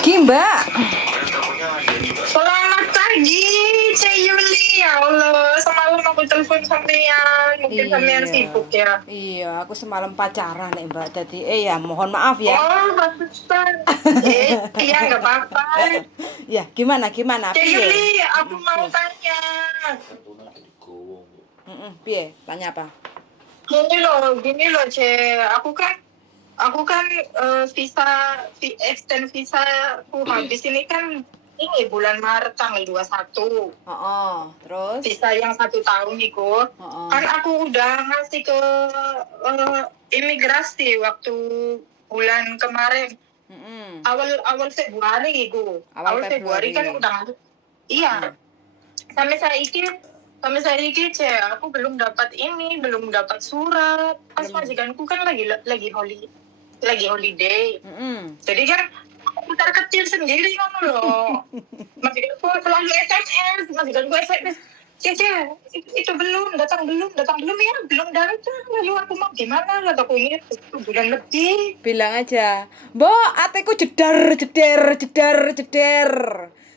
pagi, Mbak. Selamat pagi, Cek Yuli. Ya Allah, semalam aku telepon sampean. Mungkin sampean Iya. sibuk ya. Iya, aku semalam pacaran nih, Mbak. Jadi, ya mohon maaf ya. Oh, pantesan. Iya, nggak apa-apa. Ya, gimana? Cek Piye? Yuli, aku mau Piye? tanya. Piye? Tanya apa? Gini loh, Cek. Aku kan extend visa aku habis ini kan ini bulan Maret tanggal 21. Terus? Visa yang 1 tahun itu. Kan aku udah ngasih ke imigrasi waktu bulan kemarin. Mm-mm. Awal Februari itu. Awal Februari kan Februari. udah ngasih. Iya. Sampai saya iki Cek, aku belum dapat surat. Pas majikanku kan lagi holiday. Jadi kan putar kecil sendiri kan loh. Majikanku selalu SMS. Cece, itu datang belum ya, belum datang. Lalu aku mau gimana? Kataku ini 1 bulan lebih. Bilang aja, Mbok, ateku jeder.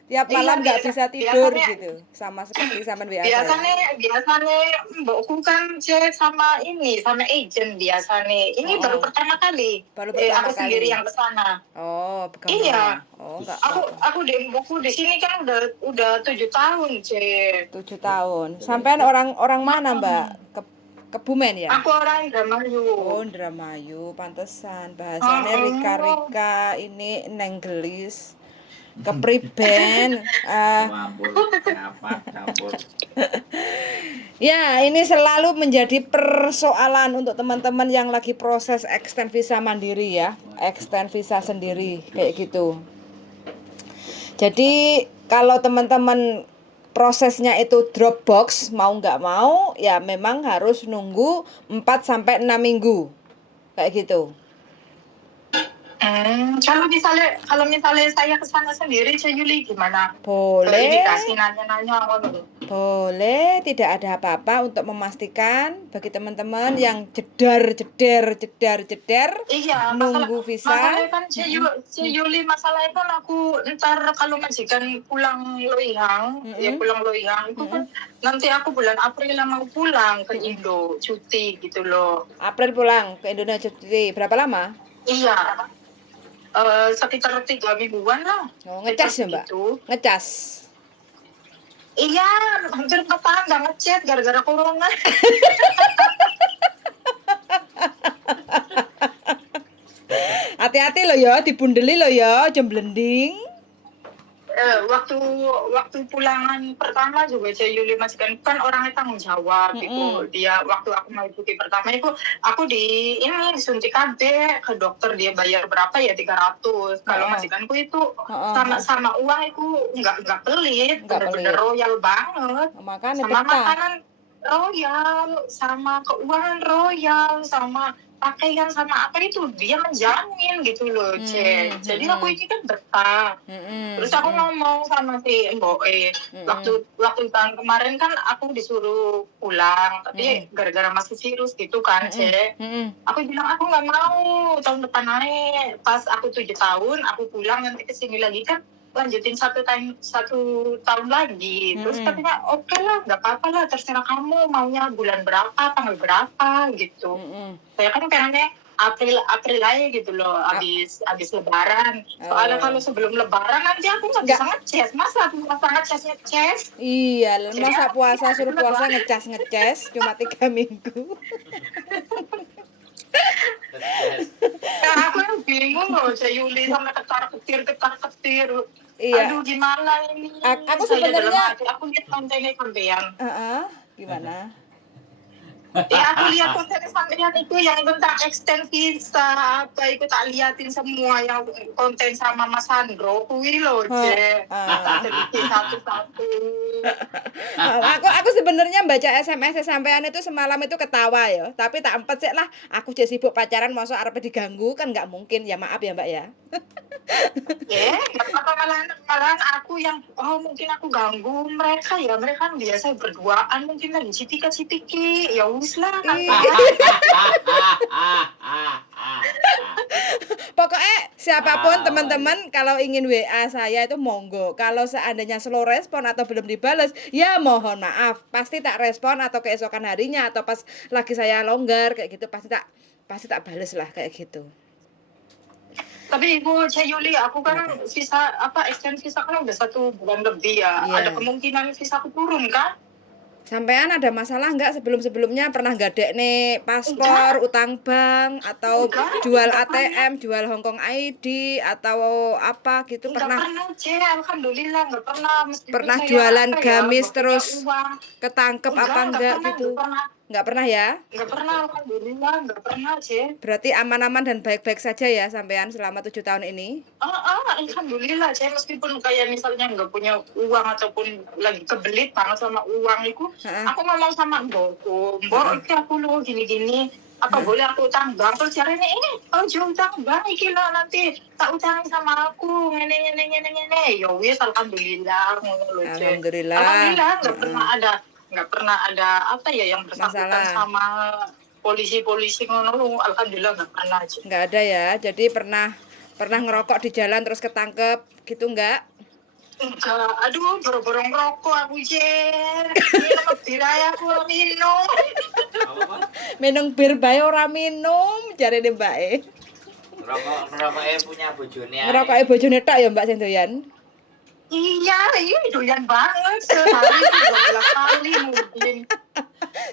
Tiap malam nggak bisa tidur gitu. Sama seperti sama WA saya. Biasanya mbokku kan chat sama agent biasanya. Ini baru pertama kali. Aku sendiri yang kesana. Oh, iya. Oh, enggak. Aku mbokku di sini kan udah 7 tahun, Cek. 7 tahun. Sampean orang mana, Mbak? Kebumen ya? Aku orang Indramayu. Oh, Indramayu, pantesan bahasanya Rika ini nenggelis. Kepriben. Ya, ini selalu menjadi persoalan untuk teman-teman yang lagi proses extend visa mandiri ya, extend visa sendiri kayak gitu. Jadi kalau teman-teman prosesnya itu Dropbox mau nggak mau ya memang harus nunggu 4-6 minggu kayak gitu. Kalau misalnya saya kesana sendiri, Cek Yuli gimana? Boleh. Dikasih nanya-nanya Boleh, tidak ada apa-apa untuk memastikan bagi teman-teman yang jeder iya, nunggu visa. Masalahnya kan Cek Yuli, masalahnya kan aku ntar kalau majikan pulang Loihang, pulang Loihang itu kan nanti aku bulan April mau pulang ke Indo cuti gitu loh. April pulang ke Indonesia cuti berapa lama? Iya. Sekitar 3 mingguan lah. Oh, ngecas ya, Mbak? Gitu. Ngecas. Iya, hampir 4 tahun nggak ngechat gara-gara corona. Hati-hati lo ya, dibundeli lo ya, jam blending. Waktu pulangan pertama juga Cek Yuli majikan kan orangnya tanggung jawab gitu. Dia waktu aku mau cuti pertama itu aku disuntik KB ke dokter, dia bayar berapa ya 300. Kalau majikanku itu sama uang itu nggak pelit, bener-bener royal banget. Sama makanan royal, sama keuangan royal, sama pakaian sama apa itu dia menjamin gitu loh, Cek. Jadi aku ini kan betah. Terus aku ngomong sama si Mbok waktu tahun kemarin kan aku disuruh pulang, tapi gara-gara masih virus gitu kan, Cek. Aku bilang aku nggak mau tahun depan naik. Pas aku 7 tahun, aku pulang nanti kesini lagi kan lanjutin 1 tahun lagi. Terus katanya oke lah, nggak apa-apa lah, terserah kamu maunya bulan berapa, tanggal berapa gitu. Saya kan pengennya April aja gitu loh, abis Lebaran. Soalnya kalau sebelum Lebaran nanti aku nggak bisa ngecas. Masa ngecas? Iya, masa puasa suruh puasa ngecas cuma 3 minggu. Aku yang bingung loh, Cek Yuli, sama ketar-ketir. Iya. Aduh, gimana ini? Aku sebenarnya aku lihat kontennya sampean. Gimana? Ya aku lihat konten sampean itu yang tentang extend visa apa itu tak liatin semua yang konten sama Mas Sandro kuwi lho, Cek. Satu-satu. Aku sebenarnya baca SMS sampean itu semalam itu ketawa ya, tapi tak empet sih lah. Aku jadi sibuk pacaran masa arep diganggu kan nggak mungkin ya, maaf ya Mbak ya. Nggak apa-apa malahan aku yang mungkin aku ganggu mereka ya, mereka kan biasa berduaan mungkin lagi cipika-cipiki, ya wis lah kan. Pokoknya siapapun teman-teman kalau ingin WA saya itu monggo. Kalau seandainya slow respon atau belum dibales, ya mohon maaf. Pasti tak respon atau keesokan harinya atau pas lagi saya longgar kayak gitu pasti tak bales lah kayak gitu. Tapi Ibu Yuli, aku kan visa extend visa kan udah 1 bulan lebih ya. Iya. Ada kemungkinan visa aku turun kan? Sampean ada masalah nggak sebelum-sebelumnya pernah gadek nih paspor, utang bank atau jual ATM, jual Hongkong ID atau apa gitu pernah? Enggak pernah, Ce. Alhamdulillah enggak pernah. Meskipun Pernah saya, jualan nggak gamis punya terus uang. ketangkep apa enggak pernah, gitu? Nggak pernah ya? Enggak pernah, alhamdulillah enggak pernah, Ce. Berarti aman-aman dan baik-baik saja ya sampean selama 7 tahun ini? Alhamdulillah, Ce. Meskipun kayak misalnya enggak punya uang ataupun lagi kebelit banget sama uang itu, aku ngomong sama mbokku, "Mbok, iki aku lo gini-gini, apa boleh aku utang bank?" Terus caranya jual utang bank iki lo nanti tak utangi sama aku ngene. Ya wis alhamdulillah ngono lho, Ce. Alhamdulillah. Nggak pernah ada apa ya yang bersangkutan Masalah. sama polisi ngono lho. Alhamdulillah nggak pernah, Ce. Nggak ada ya. Jadi pernah ngerokok di jalan terus ketangkep gitu enggak? Enggak, aduh, boro-boro ngerokok aku, Jer. Minum bir aja aku ora minum. Minum bir bae ora minum, jarene mbake. Ngerokoknya punya bojone. Ngerokoke bojone tok ya Mbak sing doyan. Iya, doyan banget. Sehari 12 kali mungkin.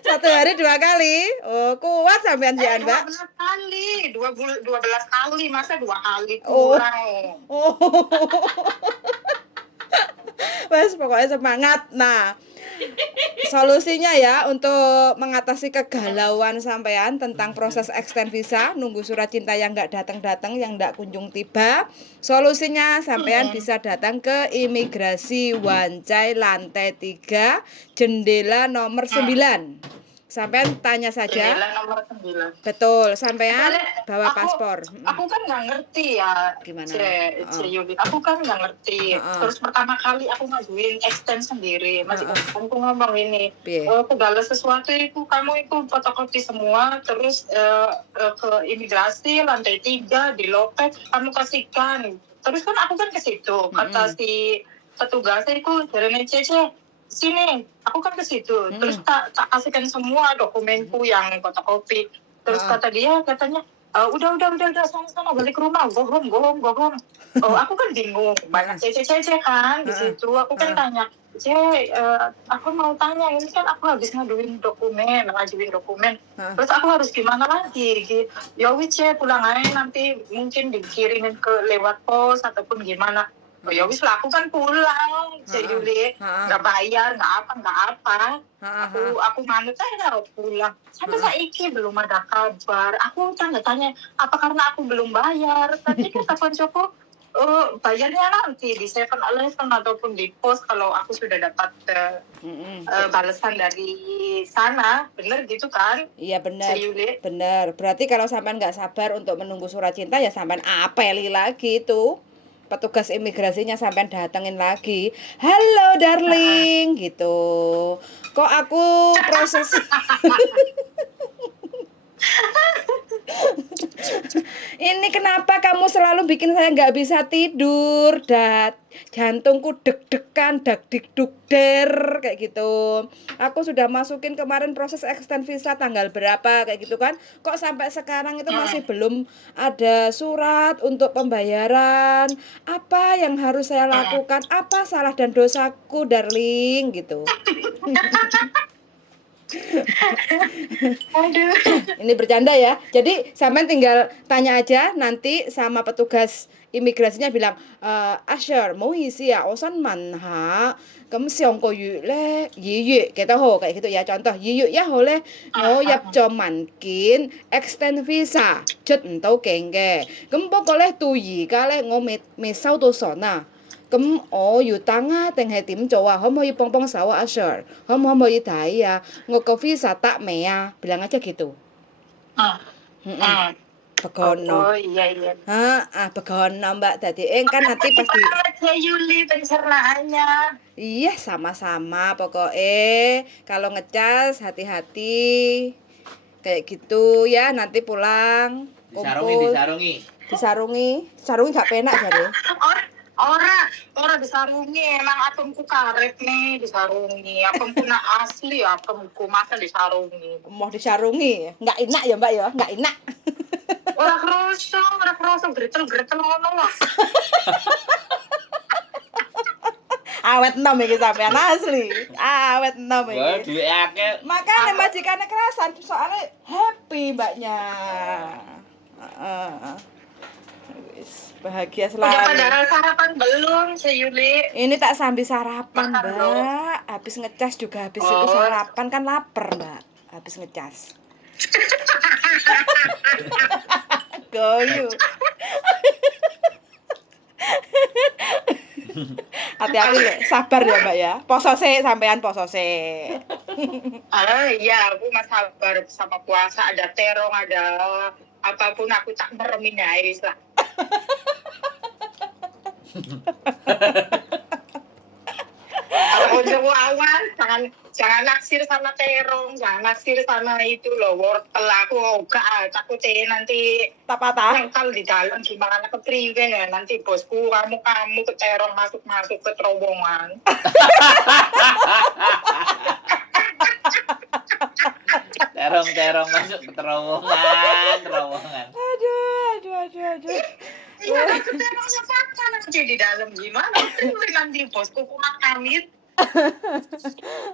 Satu hari 2 kali. Oh, kuat sampean jian, Mbak. 12 kali. 12 kali, masa 2 kali Oh. kurang. Oh. Wes pokoknya semangat. Nah, solusinya ya untuk mengatasi kegalauan sampean tentang proses extend visa, nunggu surat cinta yang nggak datang-datang, yang nggak kunjung tiba. Solusinya sampean bisa datang ke imigrasi Wancai lantai 3, jendela nomor 9. Sampean tanya saja. Jendela nomor 9. Betul, sampean Soalnya bawa paspor. Aku kan nggak ngerti ya, Gimana? Ce Yuli. Aku kan nggak ngerti. Terus pertama kali aku ngajuin extend sendiri. Masih aku ngomong ini, segala sesuatu itu kamu itu fotokopi semua, terus ke imigrasi lantai 3 di Lopet kamu kasihkan. Terus kan aku kan ke situ, kata si petugasnya itu dari Cece, sini, aku kan ke situ. Terus tak kasihkan semua dokumenku yang fotokopi. Terus katanya, udah sana balik ke rumah, go home. Aku kan bingung, banyak cece kan di situ. Aku kan tanya, aku mau tanya, ini kan aku habis ngajuin dokumen. Terus aku harus gimana lagi? Ya wis, pulang aja, nanti mungkin dikirimin ke lewat pos ataupun gimana. Ya wis lah, aku kan pulang, Yuli, nggak bayar, nggak apa. Aku manut aja pulang. Sampai saiki belum ada kabar. Aku tanya, apa karena aku belum bayar? Tapi kata koncoku, bayarnya nanti di 7-Eleven ataupun di pos kalau aku sudah dapat balasan dari sana. Bener gitu kan? Iya benar. Berarti kalau sampean nggak sabar untuk menunggu surat cinta ya sampean apeli lagi itu. Petugas imigrasinya sampean datengin lagi. Halo darling gitu. Kok aku proses ini kenapa kamu selalu bikin saya nggak bisa tidur, jantungku deg-degan, dak-dik-duk-der kayak gitu. Aku sudah masukin kemarin proses extend visa tanggal berapa kayak gitu kan. Kok sampai sekarang itu masih belum ada surat untuk pembayaran. Apa yang harus saya lakukan? Apa salah dan dosaku, darling gitu. Aduh. Ini bercanda ya. Jadi sampean tinggal tanya aja nanti sama petugas imigrasinya bilang, Asher, mau isi ya, osan manha, kamu siang ko yu le, yiyu, kita ho kayak gitu ya. Contoh, yiyu ya ho le, yap cho mankin, extend visa, jet entau kenge, kamu boleh tu yi ka le, me sau do sona.咁我要等啊，定係點做啊？可唔可以幫手啊，阿 Sir？可唔可以睇啊？我個 visa 得未啊？bilang aja gitu. begono. Oh iya. Begono Mbak. Dadi kan nanti pasti Banget ya Yuli pencernaannya. iya sama-sama pokoknya kalau ngecas hati-hati kayak gitu ya nanti pulang kumpul Disarungi. sarungi gak penak jare. Ora disarungi, emang apemku karet nih disarungi. Apemku nak asli apemku masa disarungi. Mau disarungi nggak enak ya Mbak ya nggak enak. Ora kroso, gretel-gretel ngono lah. Awet enom iki sampean asli awet enom Wah, iki duit akeh. makanya majikannya kerasan soalnya happy mbaknya. Wis bahagia Udah pada selalu. sarapan belum, Yuli? Ini tak sambil sarapan, Makan Mbak. dong. Habis ngecas juga habis Oh. itu sarapan kan lapar, Mbak. Habis ngecas. Goyu. Hati-hati loh, sabar ya, Mbak ya. Poso sik sampean poso sik. Iya, aku mas sabar sama puasa, ada terong, ada apapun aku tak meremin ya, wis lah. Kalau jawa awan, jangan naksir sama terong, jangan naksir sama itu loh, wortel aku enggak, takutnya nanti Tak patah. nengkal di dalam gimana kepriwe ya nanti bosku kamu ke terong masuk ke terowongan. Terong masuk ke terowongan. Aduh. Iya, ke terong siapa nanti di dalam gimana kepriwe nanti bosku kurang amit.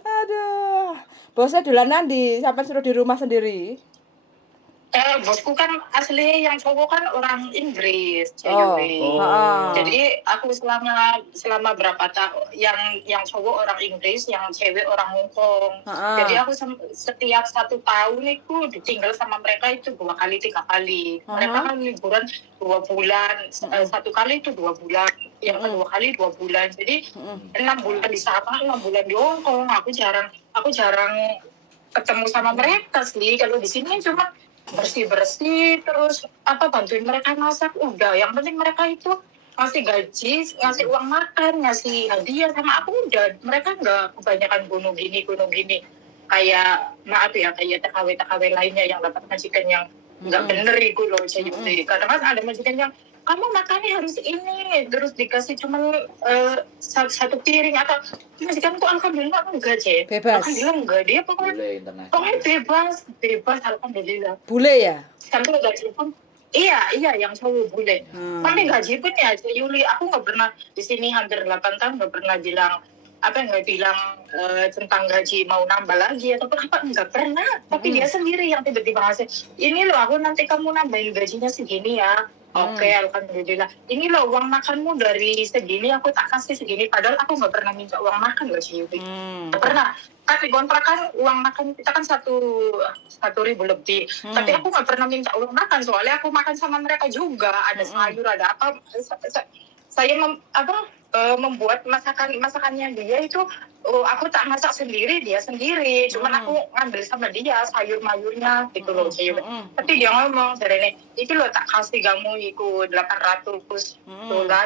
Aduh. Bosnya dolanan di sampai suruh di rumah sendiri. Bosku kan asli yang cowok kan orang Inggris, Oh. Jadi aku selama berapa tahun yang cowok orang Inggris, yang cewek orang Hong Kong. Jadi aku setiap 1 tahun itu ditinggal sama mereka itu 2 kali 3 kali. Mereka kan liburan 2 bulan, 1 kali itu 2 bulan, yang kedua kali 2 bulan. Jadi 6 bulan di sana, 6 bulan di Hong Kong. Aku jarang ketemu sama mereka sih. Kalau di sini cuma bersih terus bantuin mereka masak udah, yang penting mereka itu ngasih gaji, ngasih uang makan, ngasih hadiah sama aku udah. Mereka nggak kebanyakan gunung gini kayak maaf ya kayak TKW lainnya yang dapat majikan yang nggak bener itu loh. Jadi kadang kan ada majikan yang kamu makannya harus ini terus dikasih cuma 1 piring atau majikan tuh alhamdulillah enggak sih. Bebas. Alhamdulillah enggak, dia pokoknya Boleh internasional. pokoknya bebas alhamdulillah. Bule ya? Sampai gaji pun iya yang cowok bule. Sampai gaji pun ya Yuli, aku nggak pernah di sini hampir 8 tahun nggak pernah bilang tentang gaji mau nambah lagi ataupun apa, nggak pernah. Tapi dia sendiri yang tiba-tiba ngasih, ini loh aku nanti kamu nambahin gajinya segini ya. Oke, alhamdulillah. Ini loh uang makanmu dari segini aku tak kasih segini. Padahal aku nggak pernah minta uang makan loh sih Yuli. Nggak pernah. Tapi kontrakan uang makan kita kan 1.000 lebih. Tapi aku nggak pernah minta uang makan soalnya aku makan sama mereka juga. Ada sayur, ada apa. Saya membuat masakannya dia itu aku tak masak sendiri, dia sendiri. Cuman aku ngambil sama dia sayur-mayurnya gitu loh. Tapi dia ngomong ini loh tak kasih kamu itu $800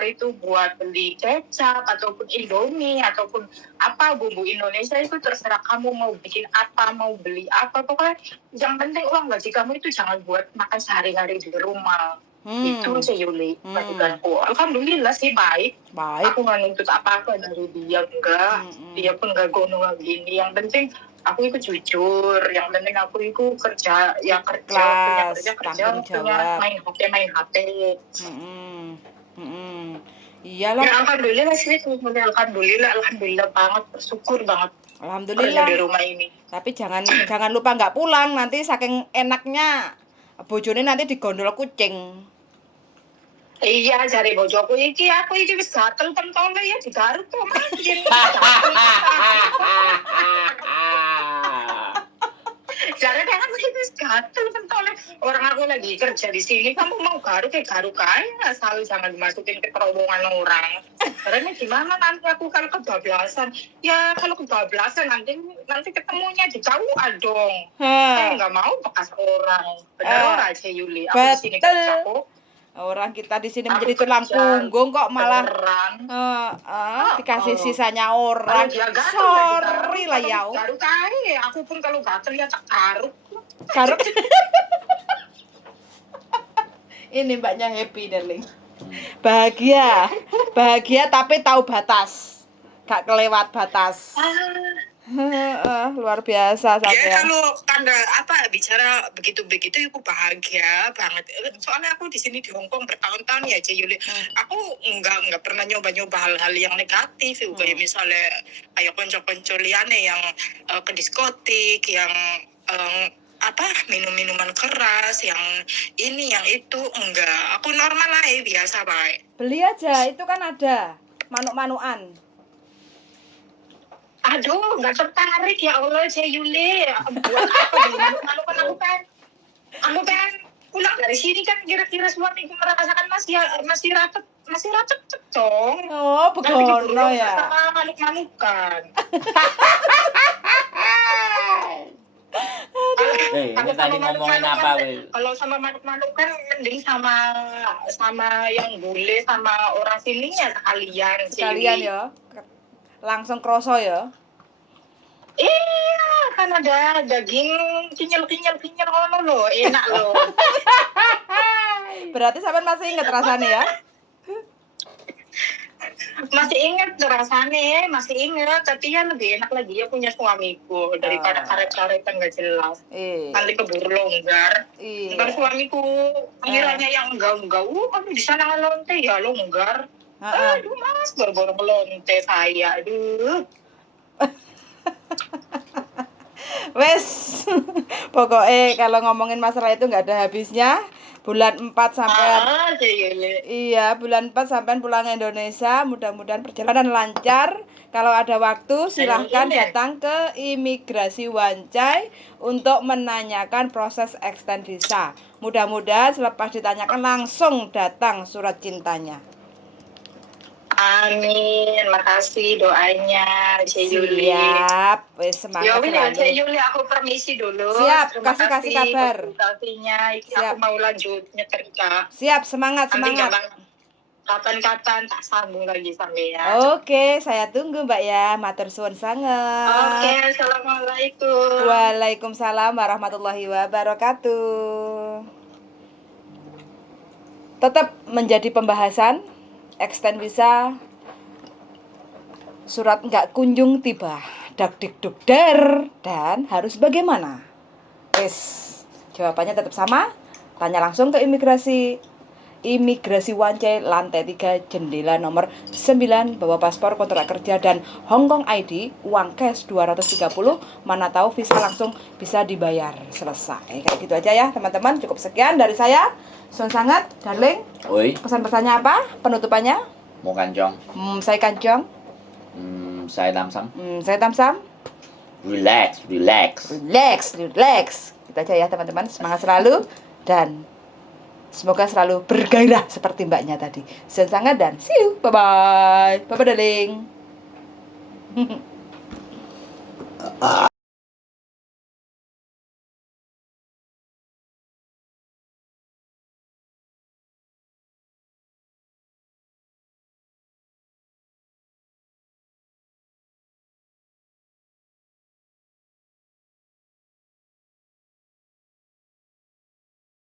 itu buat beli kecap ataupun Indomie ataupun apa bumbu Indonesia itu terserah kamu mau bikin apa, mau beli apa. Pokoknya yang penting uang gaji kamu itu jangan buat makan sehari-hari di rumah. Itu sih Yuli majikanku. Alhamdulillah sih baik. Aku nggak nuntut apa-apa dari dia, enggak. Dia pun nggak gonong gini. Yang penting aku itu jujur. Yang penting aku itu kerja punya main HP. Iyalah. Ya, alhamdulillah sih, alhamdulillah banget, bersyukur banget. Alhamdulillah. Kerja di rumah ini. Tapi jangan lupa nggak pulang, nanti saking enaknya bojone nanti digondol kucing. Iya, cari bojoku aku wis gatel pentole ya digaruk kok makin. Jare kan aku itu wis gatel pentolnya. Orang aku lagi kerja di sini, kamu mau garuk kayak garuk aja, asal jangan dimasukin ke terowongan orang. Karena gimana nanti aku kalau kebablasan? Ya kalau kebablasan nanti ketemunya di jauhan dong. Saya nggak mau bekas orang. Bener orang aja Yuli. Aku di sini betul. kerja kok. Orang kita di sini Aku menjadi tulang kerja punggung kok malah beneran. dikasih Oh. sisanya Kalau orang. dia gatel, Sorry lah ya. garuk aja. Aku pun kalau gatel ya tak garuk. Garuk. Ini mbaknya happy darling. Bahagia tapi tahu batas. Gak kelewat batas. Luar biasa Ya sampean. kalau tanda bicara begitu aku bahagia banget. Soalnya aku di sini di Hong Kong bertahun-tahun ya Yuli. Aku nggak pernah nyoba hal-hal yang negatif. Kayak misalnya kayak konco-konco liane yang ke diskotik, yang minum minuman keras, yang ini yang itu enggak. Aku normal lah biasa baik. Beli aja, itu kan ada manuk-manukan. Aduh, nggak tertarik ya Allah, Yuli. Buat apa nih? Aku kan pulang dari sini kan kira-kira suamiku merasakan masih ratet dong. Oh, begono ya. Sama manuk-manukan. Ini tadi ngomongin apa, Wil? Kalau sama manuk-manukan mending sama yang bule sama orang sininya Sekalian ya. Langsung kroso ya. Iya, kan ada daging kinyal ngono loh, enak loh. Berarti sampean masih inget rasanya ya? Masih ingat, tapi ya lebih enak lagi ya punya suamiku daripada karet-karetan nggak jelas. Nanti keburu longgar. Ntar suamiku panggilannya yang enggak, kamu di sana ngelonte ya longgar. Aduh mas, baru-baru ngelonte saya, aduh. Wes, pokoknya kalau ngomongin masalah itu nggak ada habisnya. Bulan 4 sampai bulan 4 sampai pulang Indonesia. Mudah-mudahan perjalanan lancar. Kalau ada waktu silahkan datang ke imigrasi Wancai untuk menanyakan proses extend visa. Mudah-mudahan selepas ditanyakan langsung datang surat cintanya. Amin, makasih doanya, Yuli. Siap, wes semangat selalu. Yuli, aku permisi dulu. Siap, kasih kabar. Siap. Aku mau lanjut nyetrika. Siap, semangat. Kapan-kapan tak sambung lagi sampai ya. Oke, saya tunggu Mbak ya. Matur suwun sangat. Oke, assalamualaikum. Waalaikumsalam warahmatullahi wabarakatuh. Tetap menjadi pembahasan extend visa, surat nggak kunjung tiba, dak-dik-duk-der, dan harus bagaimana? Jawabannya tetap sama. Tanya langsung ke imigrasi Wancai lantai 3 jendela nomor 9, bawa paspor, kontrak kerja dan Hong Kong ID, uang cash 230, mana tahu visa langsung bisa dibayar. Selesai. Kayak gitu aja ya teman-teman. Cukup sekian dari saya. Suwun sangat, darling. Oi, Pesan-pesannya apa? Penutupannya? mau kancong? Saya Kanjong. Saya Damsam. Saya Tamsam. Relax. Relax. Gitu aja ya teman-teman. Semangat selalu dan semoga selalu bergairah seperti mbaknya tadi. Suwun sangat dan see you. Bye-bye. Bye-bye darling.